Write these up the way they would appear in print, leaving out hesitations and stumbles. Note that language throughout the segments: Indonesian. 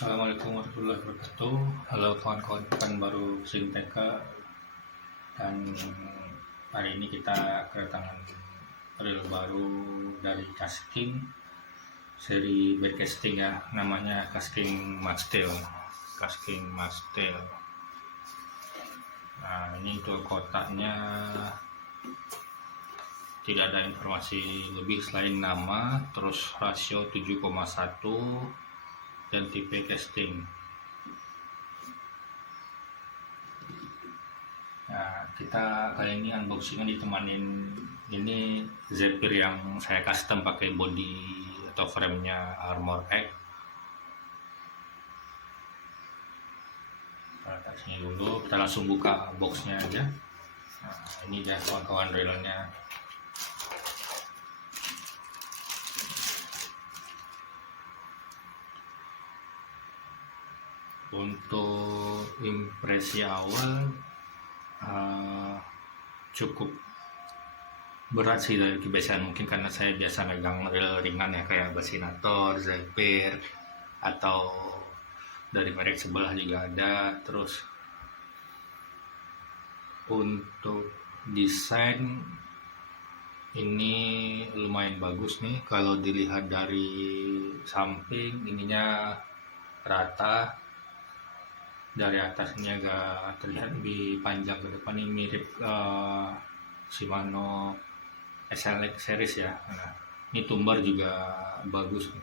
Assalamualaikum warahmatullahi wabarakatuh. Halo kawan-kawan pekan baru Sinteka, dan hari ini kita kedatangan reel baru dari Kasking, seri backcasting ya, namanya Kasking Mastel. Nah, ini untuk kotaknya tidak ada informasi lebih selain nama, terus rasio 7,1 dan tipe casting. Nah, kita kali ini unboxingnya ditemanin ini Zephyr yang saya custom pakai body atau framenya Armor X. Kita letak sini dulu, kita langsung buka boxnya aja. Nah, ini dia kawan-kawan reelnya. Untuk impresi awal cukup berat sih dari kebiasaan, mungkin karena saya biasa megang reel ringan ya, kayak Basinator, Zephyr, atau dari merek sebelah juga ada. Terus untuk desain ini lumayan bagus nih, kalau dilihat dari samping ininya rata, dari atas ini agak terlihat lebih panjang ke depan, ini mirip Shimano SLX series ya. Nah, ini tumbar juga bagus,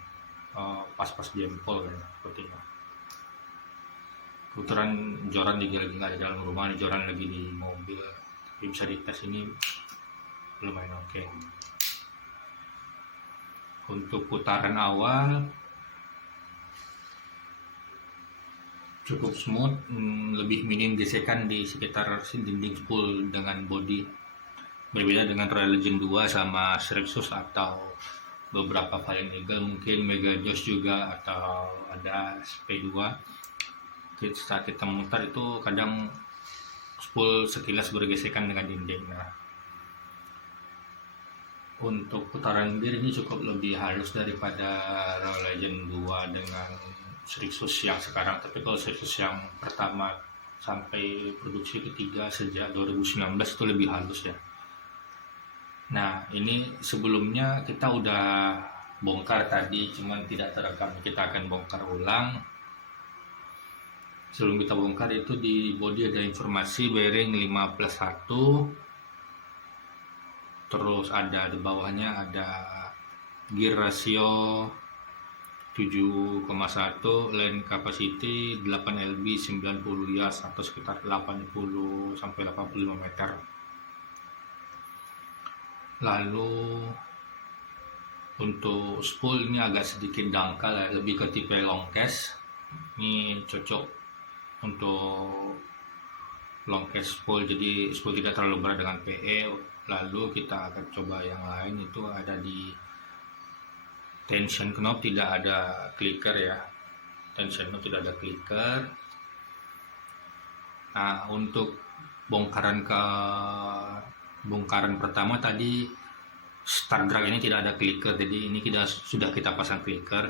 pas-pas jempol ya, seperti ini. Kebetulan joran juga lagi nggak di dalam rumah, ini joran lagi di mobil, tapi bisa dites, ini lumayan oke. Untuk putaran awal cukup smooth, lebih minim gesekan di sekitar dinding spool dengan body. Berbeda dengan Royal Legend 2 sama Srixus atau beberapa Flying Eagle, mungkin Mega Josh juga, atau ada SP2. Saat kita memutar itu kadang spool sekilas bergesekan dengan dinding. Nah, untuk putaran gear ini cukup lebih halus daripada Royal Legend 2 dengan Srixus yang sekarang, tapi kalau Srixus yang pertama sampai produksi ketiga sejak 2019 itu lebih halus ya. Nah, ini sebelumnya kita udah bongkar tadi, cuman tidak terekam, kita akan bongkar ulang. Sebelum kita bongkar itu di body ada informasi bearing 5+1, terus ada di bawahnya ada gear rasio 7,1, lane capacity 8 lb 90 yards atau sekitar 80 sampai 85 meter. Lalu untuk spool ini agak sedikit dangkal ya, lebih ke tipe long case. Ini cocok untuk long case spool, jadi spool tidak terlalu berat dengan PE. Lalu kita akan coba yang lain, itu ada di tension knob, tidak ada clicker ya. Tension knob tidak ada clicker. Nah, untuk bongkaran pertama tadi start drag ini tidak ada clicker, jadi ini sudah kita pasang clicker.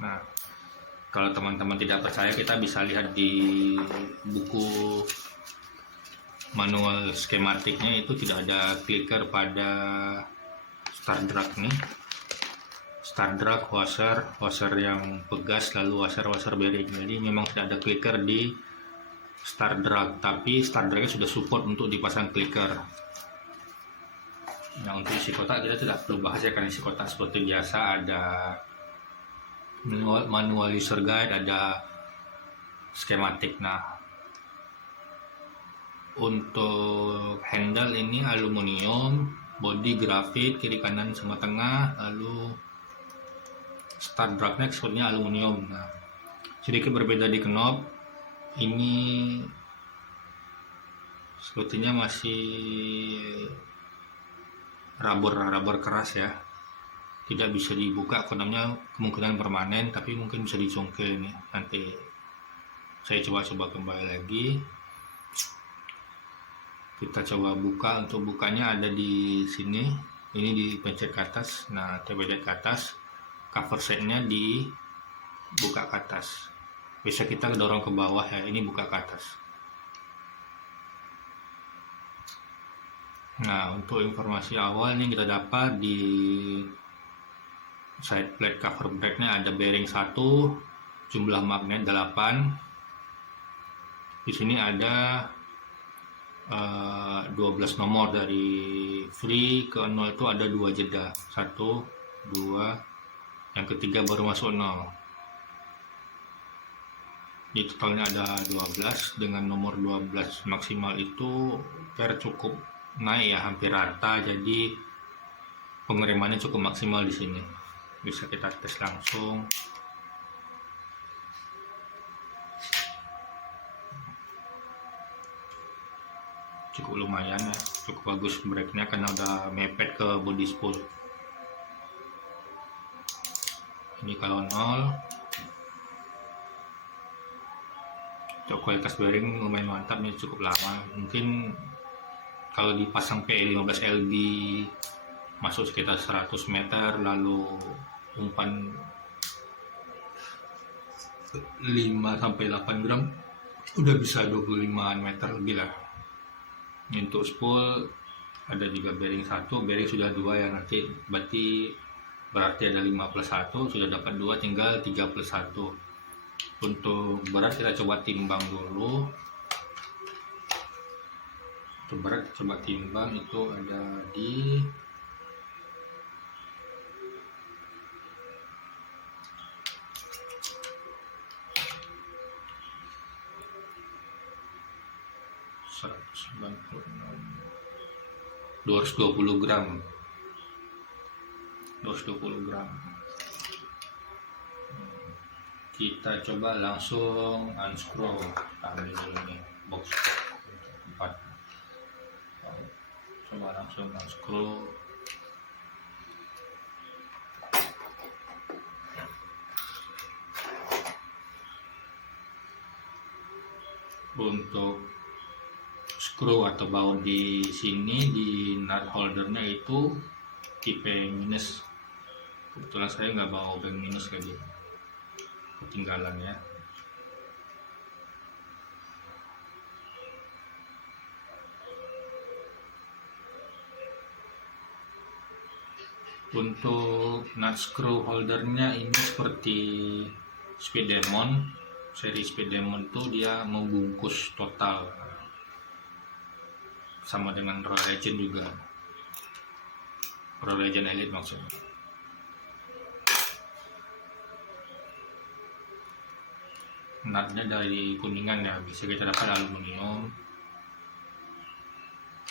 Nah, kalau teman-teman tidak percaya, kita bisa lihat di buku manual skematiknya, itu tidak ada clicker pada start drag nih. Start drag washer yang pegas, lalu washer bearing, jadi memang tidak ada clicker di start drag, tapi start dragnya sudah support untuk dipasang clicker. Nah, untuk isi kotak kita tidak perlu bahas ya, karena isi kotak seperti biasa, ada manual user guide, ada skematik. Nah, untuk handle ini aluminium, body grafit kiri kanan sama tengah, lalu start dragnya sepertinya aluminium. Nah, sedikit berbeda di knob, ini sepertinya masih rubber keras ya, tidak bisa dibuka. Knobnya kemungkinan permanen, tapi mungkin bisa dicongkel nih. Nanti saya coba kembali lagi. Kita coba buka. Untuk bukanya ada di sini. ini dipencet ke atas. Nah, TBD ke atas, cover setnya dibuka ke atas. Bisa kita dorong ke bawah ya, ini buka ke atas. Nah, untuk informasi awal ini kita dapat di side plate cover brake-nya ada bearing 1, jumlah magnet 8. Di sini ada 12 nomor, dari free ke 0 itu ada 2 jeda, 1, 2, yang ketiga baru masuk 0. Di totalnya ada 12. Dengan nomor 12 maksimal itu per cukup naik ya, hampir rata, jadi pengeremannya cukup maksimal di sini. Bisa kita tes langsung. Cukup lumayan ya, cukup bagus brake-nya karena udah mepet ke body spool. Ini kalau 0. Untuk kualitas bearing lumayan mantap nih, cukup lama. Mungkin kalau dipasang PE15 LB masuk sekitar 100 meter, lalu umpan 5-8 gram udah bisa 25 meter lebih lah. Untuk spool ada juga bearing 1, bearing sudah 2 ya, nanti berarti ada 5 plus 1, sudah dapat 2, tinggal 3 plus 1. Untuk berat kita coba timbang dulu. Untuk berat coba timbang, itu ada di 220 gram. 220 gram. Kita coba langsung unscrew. Ambil dulu nih box 4. Coba langsung unscrew. Untuk screw atau baut di sini, di nut holdernya itu tipe minus. Kebetulan saya nggak bawa obeng minus lagi, ketinggalan ya. Untuk nut screw holdernya ini seperti Speed Demon, seri Speed Demon tuh dia membungkus total, sama dengan Royal Legend juga, Royal Legend Elite maksudnya. Nutnya dari Kuningan ya, bisa kita dapat aluminium.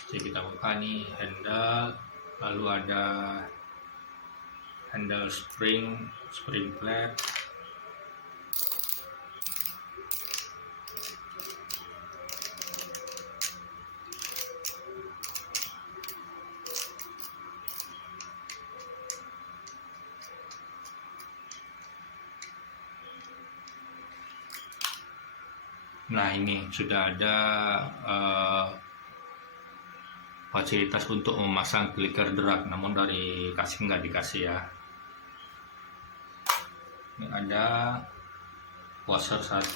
Jadi kita buka nih handle, lalu ada handle spring plate. Nah, ini sudah ada fasilitas untuk memasang clicker drag, namun dari casing nggak dikasih ya. Ini ada washer 1,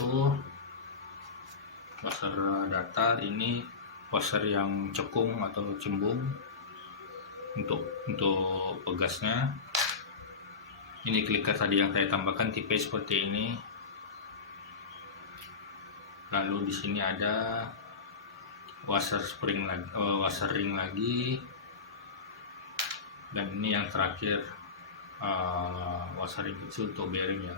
washer datar, ini washer yang cekung atau cembung untuk pegasnya. Ini clicker tadi yang saya tambahkan tipe seperti ini. Lalu di sini ada washer spring lagi, washer ring lagi, dan ini yang terakhir washer ring kecil untuk bearing ya.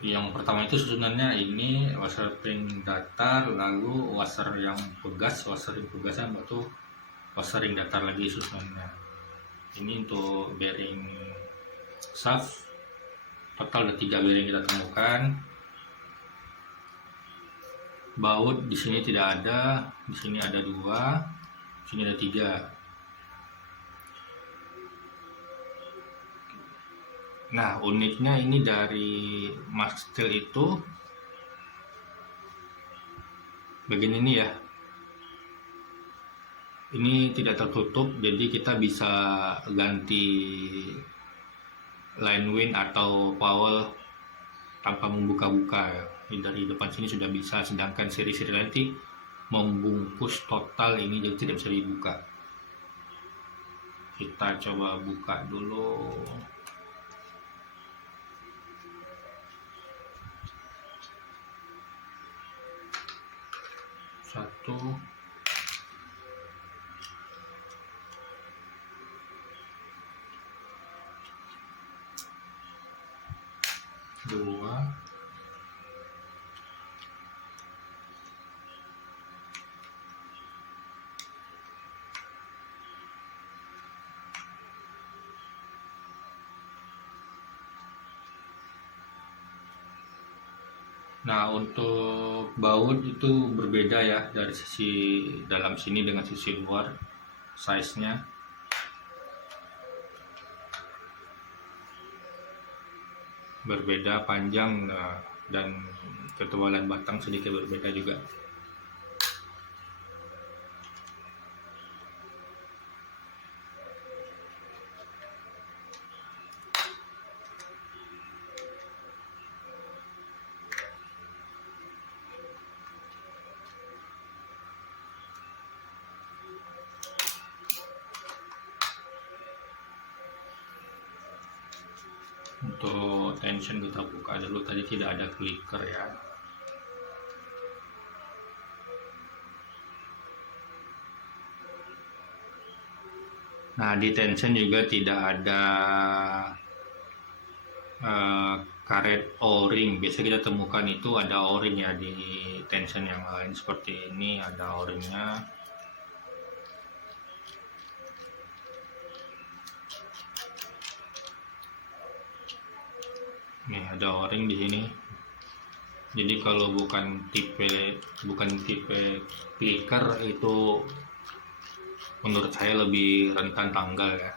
Yang pertama itu susunannya ini washer ring datar, lalu washer yang pegas, washer ring pegasnya itu washer ring datar lagi susunannya. Ini untuk bearing shaft, total ada 3 bearing kita temukan. Baut di sini tidak ada, di sini ada 2, di sini ada 3. Nah, uniknya ini dari Max Steel itu bagian ini ya. ini tidak tertutup, jadi kita bisa ganti line win atau powell tanpa membuka-buka ya. Dari depan sini sudah bisa, sedangkan seri-seri nanti membungkus total ini jadi tidak bisa dibuka. Kita coba buka dulu. Satu, dua, nah untuk baut itu berbeda ya dari sisi dalam sini dengan sisi luar, size-nya. Berbeda panjang dan ketebalan batang sedikit berbeda juga. Untuk tension kita buka dulu, tadi tidak ada clicker ya. Nah di tension juga tidak ada karet O-ring. Biasanya kita temukan itu ada O-ring ya di tension yang lain, seperti ini ada O-ringnya. Nih ada O-ring di sini. Jadi kalau bukan tipe clicker itu menurut saya lebih rentan tanggal ya.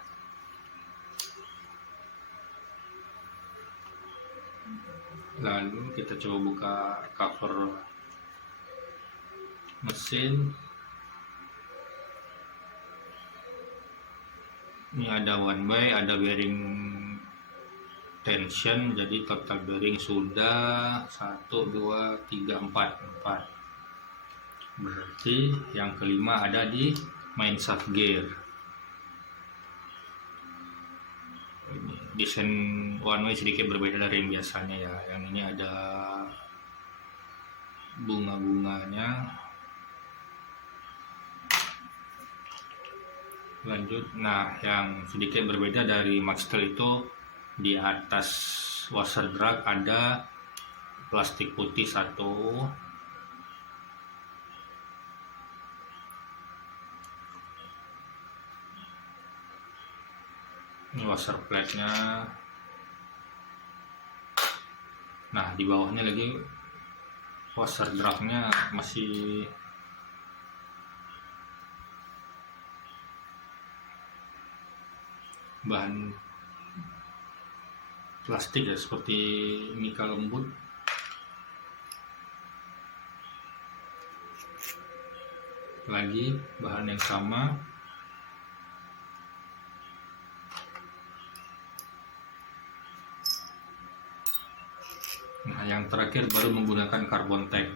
Lalu kita coba buka cover mesin. Ini ada one way, ada bearing tension, jadi total bearing sudah 1, 2, 3, 4. Berarti yang kelima ada di main shaft gear. Ini desain one way sedikit berbeda dari yang biasanya ya. Yang ini ada bunga-bunganya. Lanjut, nah yang sedikit berbeda dari Maxtel itu, di atas washer drag ada plastik putih satu. Ini washer plate-nya. Nah di bawahnya lagi washer drag-nya masih bahan plastik ya, seperti mika lembut. Lagi bahan yang sama. Nah yang terakhir baru menggunakan carbon tape.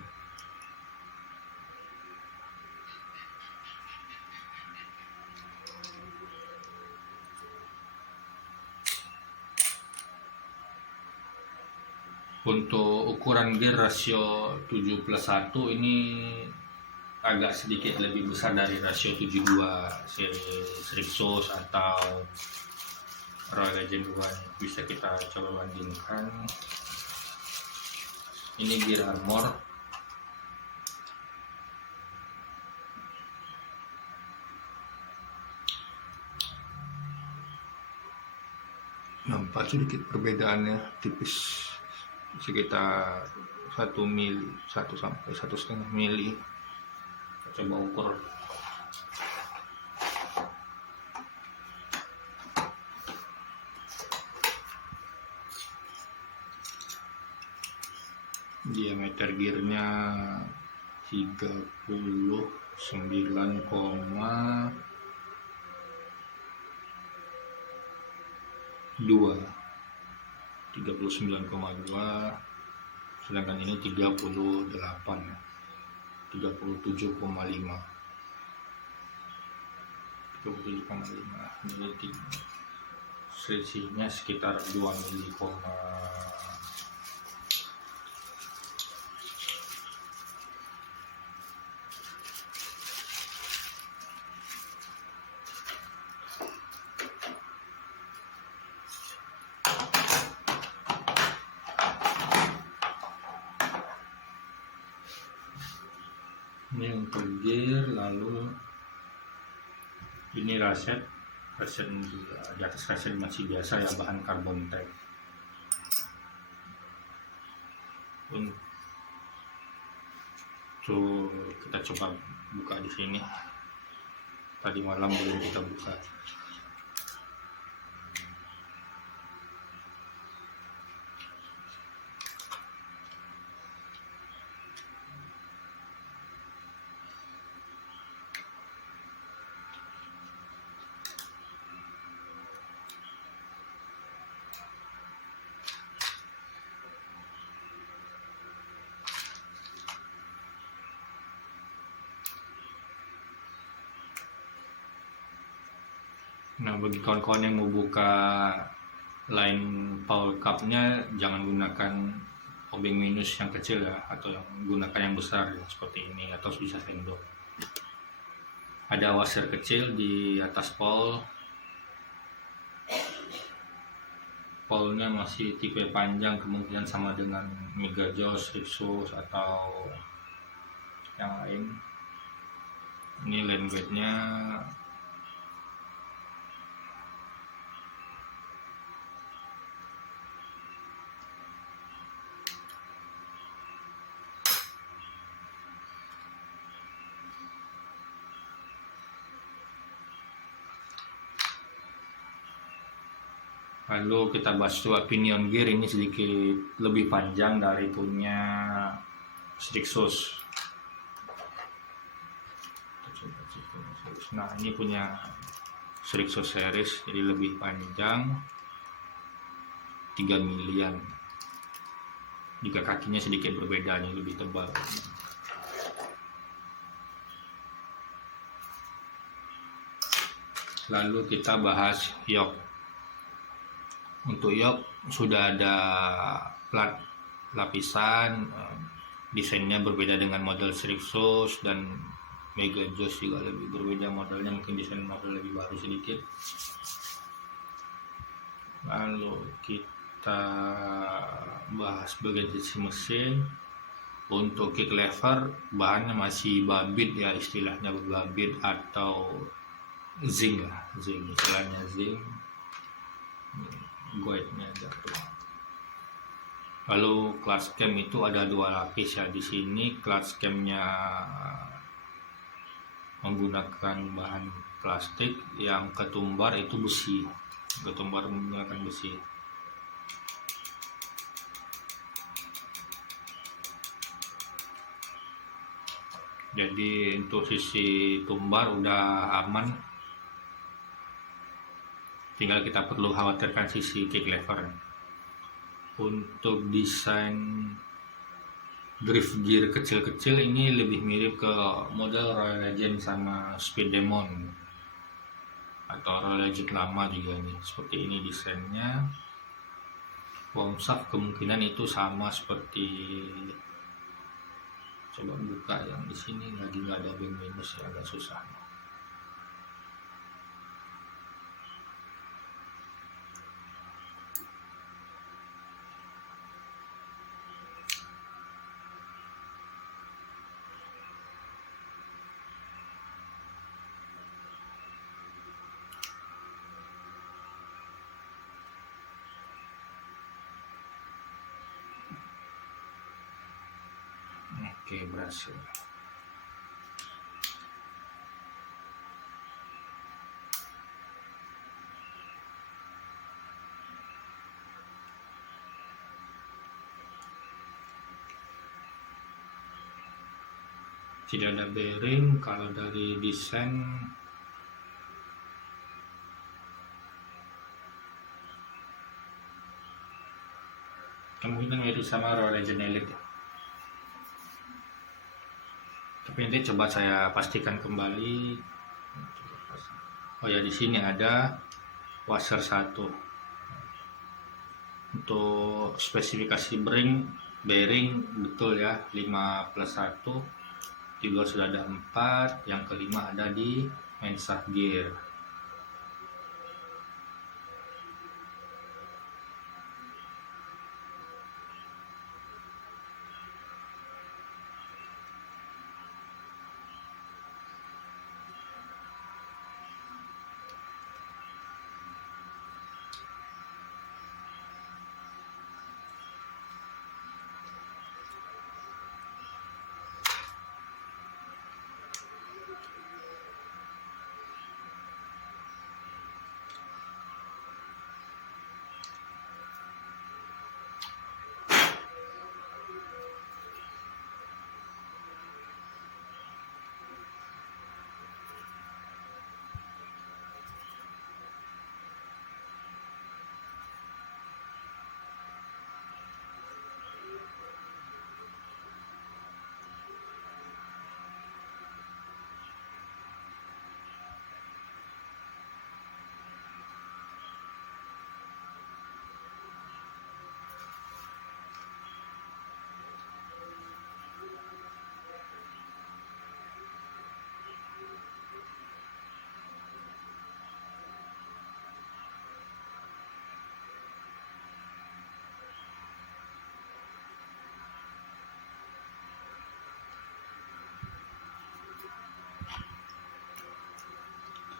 Untuk ukuran gear rasio 7+1 ini agak sedikit lebih besar dari rasio 72 seri Rixos atau Royal Legend 2. Bisa kita coba bandingkan. Ini gear armor. Nampak sedikit perbedaannya tipis, sekitar 1 mili, 1 sampai 1,5 mili. Kita coba ukur. Diameter gearnya 30 9,2, 39,2, sedangkan ini 38, 37,5, 37,5. Jadi selisihnya sekitar 2 mili. Ini untuk gear, lalu ini raset juga. Di atas raset masih biasa ya, bahan carbon tape. Untuk kita coba buka di sini. Tadi malam belum kita buka. Nah, bagi kawan-kawan yang mau buka line power cup-nya, jangan gunakan obeng minus yang kecil ya, atau yang gunakan yang besar ya, seperti ini, atau bisa sendok. Ada washer kecil di atas Polnya masih tipe panjang, kemungkinan sama dengan Megajoss, Rixos atau yang lain. Ini line guide-nya Lalu kita bahas dua pinion gear. Ini sedikit lebih panjang dari punya Rixos. Nah, ini punya Rixos series, jadi lebih panjang, 3 milian. Jika kakinya sedikit berbeda, ini lebih tebal. Lalu kita bahas yoke. Untuk yoke sudah ada plat lapisan, desainnya berbeda dengan model Rixos dan Megajoss juga lebih berbeda modelnya, mungkin desain model lebih baru sedikit. Lalu kita bahas bagian mesin. Untuk kick lever bahannya masih babit ya, istilahnya babit atau zinc lah, istilahnya zinc. Guide-nya jatuh. Lalu clutch cam itu ada 2 lapis ya. Di sini clutch cam-nya menggunakan bahan plastik, yang ketumbar itu besi. Ketumbar menggunakan besi. Jadi untuk sisi tumbar udah aman. Tinggal kita perlu khawatirkan sisi kick lever. Untuk desain drift gear kecil-kecil ini lebih mirip ke model Royal Legend sama Speed Demon atau Royal Legend lama juga nih. Seperti ini desainnya. Worm shaft kemungkinan itu sama seperti, coba buka yang di sini, lagi nggak ada obeng minus ya, agak susah. Oke, berhasil. tidak ada bearing. Kalau dari desain kemungkinan mirip sama Royal Legend Elite, tapi nanti coba saya pastikan kembali. Oh ya, di sini ada washer 1. Untuk spesifikasi bearing betul ya, 5+1, di luar sudah ada 4, yang kelima ada di main shaft gear.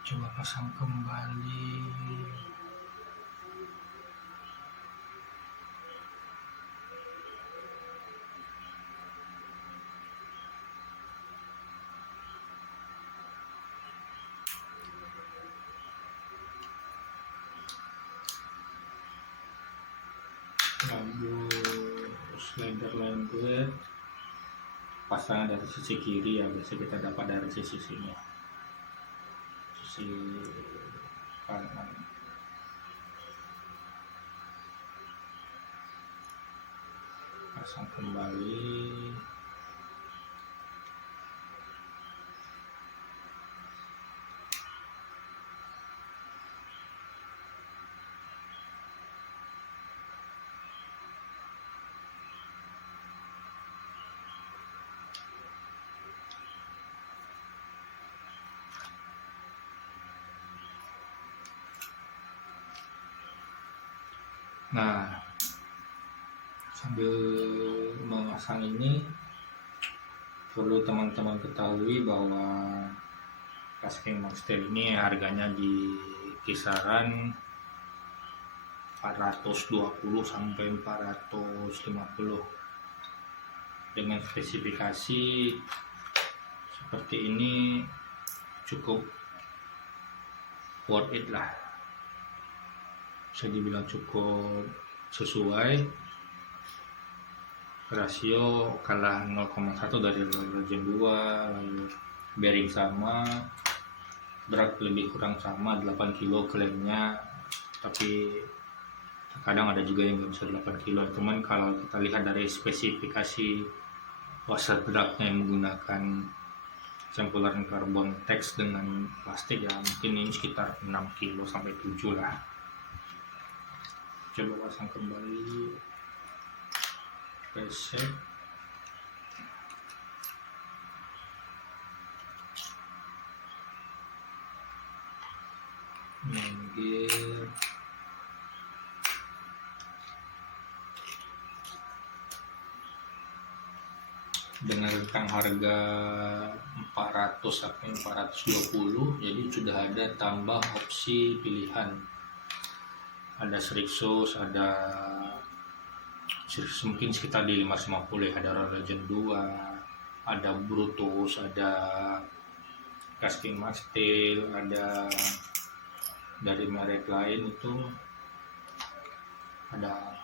Coba pasang kembali. Lalu slider language pasang dari sisi kiri ya, biasa kita dapat dari sisi sini, sisi kanan. Pasang kembali. Nah, sambil memasang ini perlu teman-teman ketahui bahwa Casking Master ini harganya di kisaran 420 sampai 450 dengan spesifikasi seperti ini, cukup worth it lah, bisa dibilang cukup sesuai. Rasio kalah 0,1 dari Legend 2, lalu bearing sama, berat lebih kurang sama 8 kilo klaimnya, tapi kadang ada juga yang nggak bisa 8 kilo. Cuman kalau kita lihat dari spesifikasi washer drugnya yang menggunakan campuran karbon tex dengan plastik ya, mungkin ini sekitar 6 kilo sampai 7 lah. Coba pasang kembali reset. Main gear. Dengan rentang harga 400 sampai 420, jadi sudah ada tambah opsi pilihan. Ada Srixos, ada mungkin sekitar di 550 ya, ada Royal Legend 2, ada Brutus, ada Casking Master, ada dari merek lain itu ada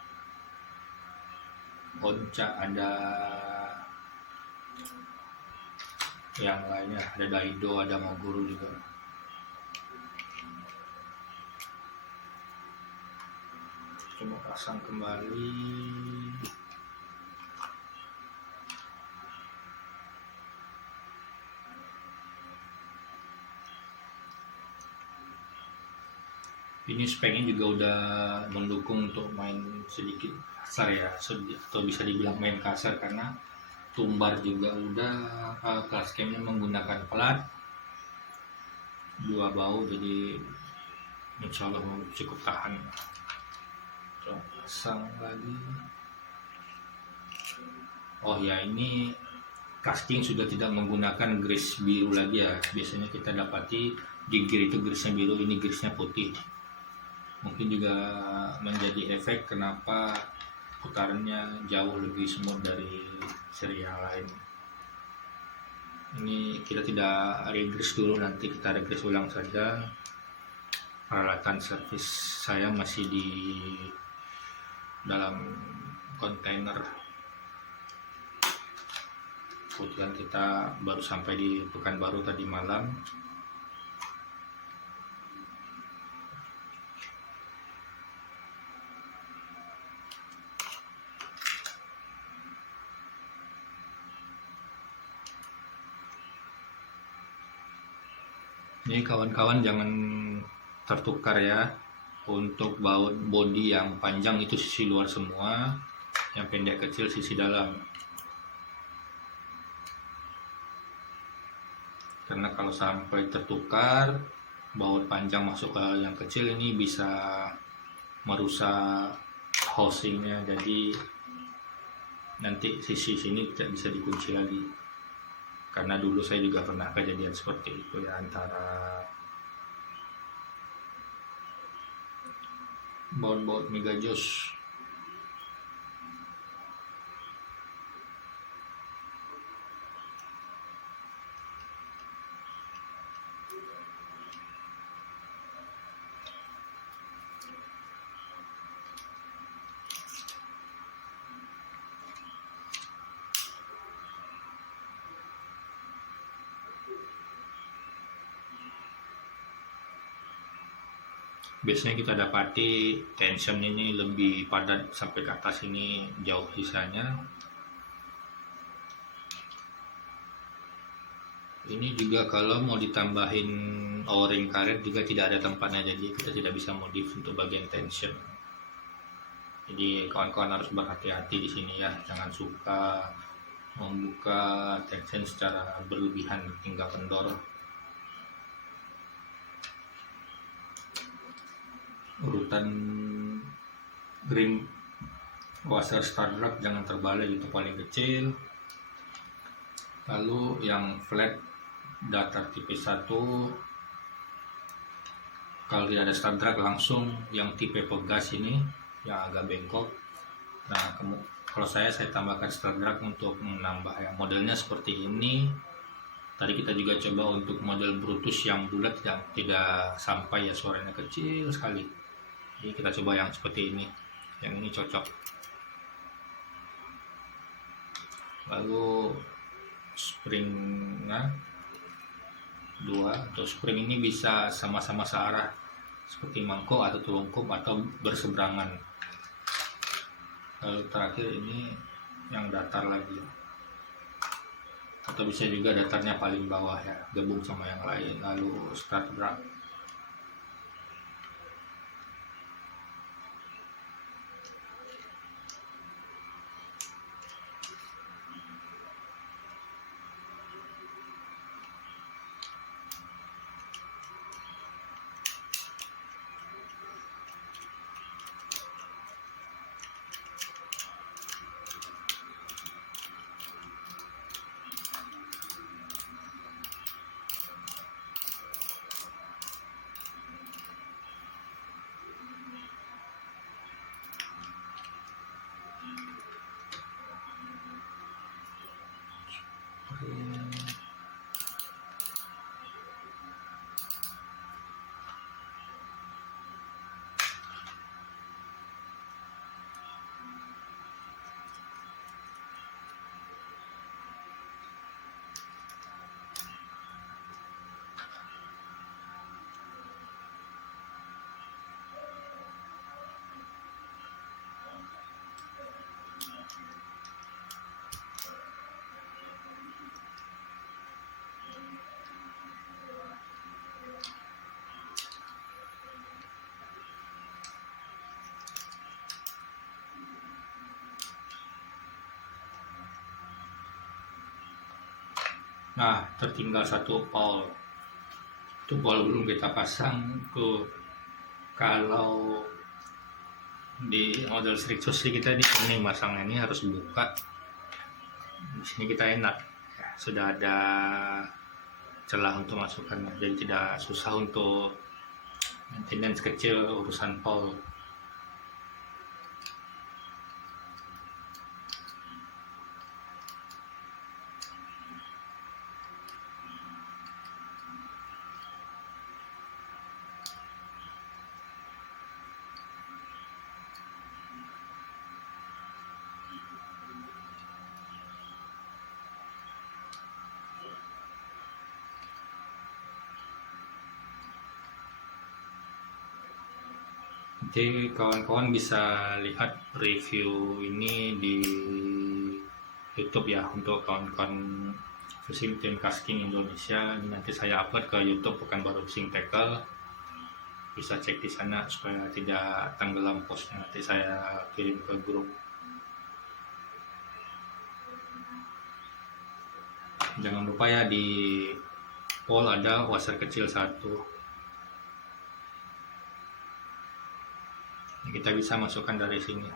Onca, ada yang lainnya, ada Daido, ada Moguru juga. Coba pasang kembali. Ini speknya juga udah mendukung untuk main sedikit kasar ya, atau bisa dibilang main kasar karena tumbar juga udah, kelas camnya menggunakan plat 2 bau, jadi insya Allah cukup tahan. Coba pasang lagi. Oh ya, ini casting sudah tidak menggunakan grease biru lagi ya. Biasanya kita dapati di gear itu grease-nya biru, ini grease-nya putih. Mungkin juga menjadi efek kenapa putarannya jauh lebih smooth dari seri yang lain. Ini kita tidak regrease dulu, nanti kita regrease ulang saja. Peralatan servis saya masih di dalam kontainer. Kemudian kita baru sampai di Pekanbaru tadi malam. Ini kawan-kawan jangan tertukar ya. Untuk baut bodi yang panjang itu sisi luar semua, yang pendek kecil sisi dalam. Karena kalau sampai tertukar, baut panjang masuk ke yang kecil, ini bisa merusak housingnya, jadi nanti sisi sini tidak bisa dikunci lagi. Karena dulu saya juga pernah kejadian seperti itu ya, antara baut-baut Megajos. Biasanya kita dapati tension ini lebih padat sampai ke atas, ini jauh sisanya. Ini juga kalau mau ditambahin o-ring karet juga tidak ada tempatnya, jadi kita tidak bisa modif untuk bagian tension. Jadi kawan-kawan harus berhati-hati di sini ya, jangan suka membuka tension secara berlebihan hingga kendor. Urutan ring washer start drag jangan terbalik, itu paling kecil. Lalu yang flat datar tipe 1, kalau tidak ada start drag langsung yang tipe pegas ini yang agak bengkok. Nah, kalau saya tambahkan start drag untuk menambah ya. Modelnya seperti ini. Tadi kita juga coba untuk model Brutus yang bulat, yang tidak sampai ya, suaranya kecil sekali. Jadi kita coba yang seperti ini, yang ini cocok. Lalu springnya 2, atau spring ini bisa sama-sama searah seperti mangkok atau telungkup atau berseberangan. Lalu terakhir ini yang datar lagi, atau bisa juga datarnya paling bawah ya, gabung sama yang lain. Lalu start drag. Nah, tertinggal satu pol. Itu pol belum kita pasang tuh. Kalau di model strict sih kita di sini masangnya ini harus buka. Di sini kita enak, ya, sudah ada celah untuk masukkannya, jadi tidak susah untuk maintenance kecil urusan pol. Jadi kawan-kawan bisa lihat review ini di YouTube ya, untuk kawan-kawan fishing team casting Indonesia. Ini nanti saya upload ke YouTube Pekanbaru Fishing Tackle. Bisa cek di sana supaya tidak tenggelam postnya, nanti saya kirim ke grup. Jangan lupa ya, di pole ada washer kecil satu. Kita bisa masukkan dari sini.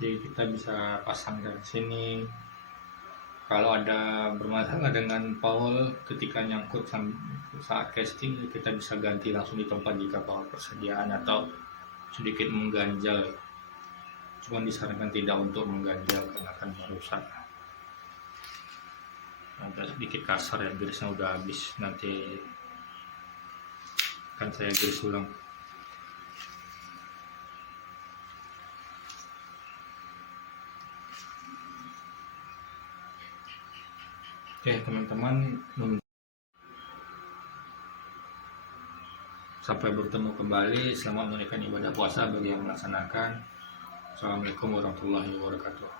Jadi kita bisa pasang dari sini. Kalau ada bermasalah dengan pole ketika nyangkut saat casting, kita bisa ganti langsung di tempat jika pole persediaan atau sedikit mengganjal. Cuma disarankan tidak untuk mengganjal karena akan merusak. Ada sedikit kasar ya, grisnya udah habis, nanti akan saya gris ulang. Oke teman-teman, sampai bertemu kembali. Selamat menunaikan ibadah puasa bagi yang melaksanakan. Assalamualaikum warahmatullahi wabarakatuh.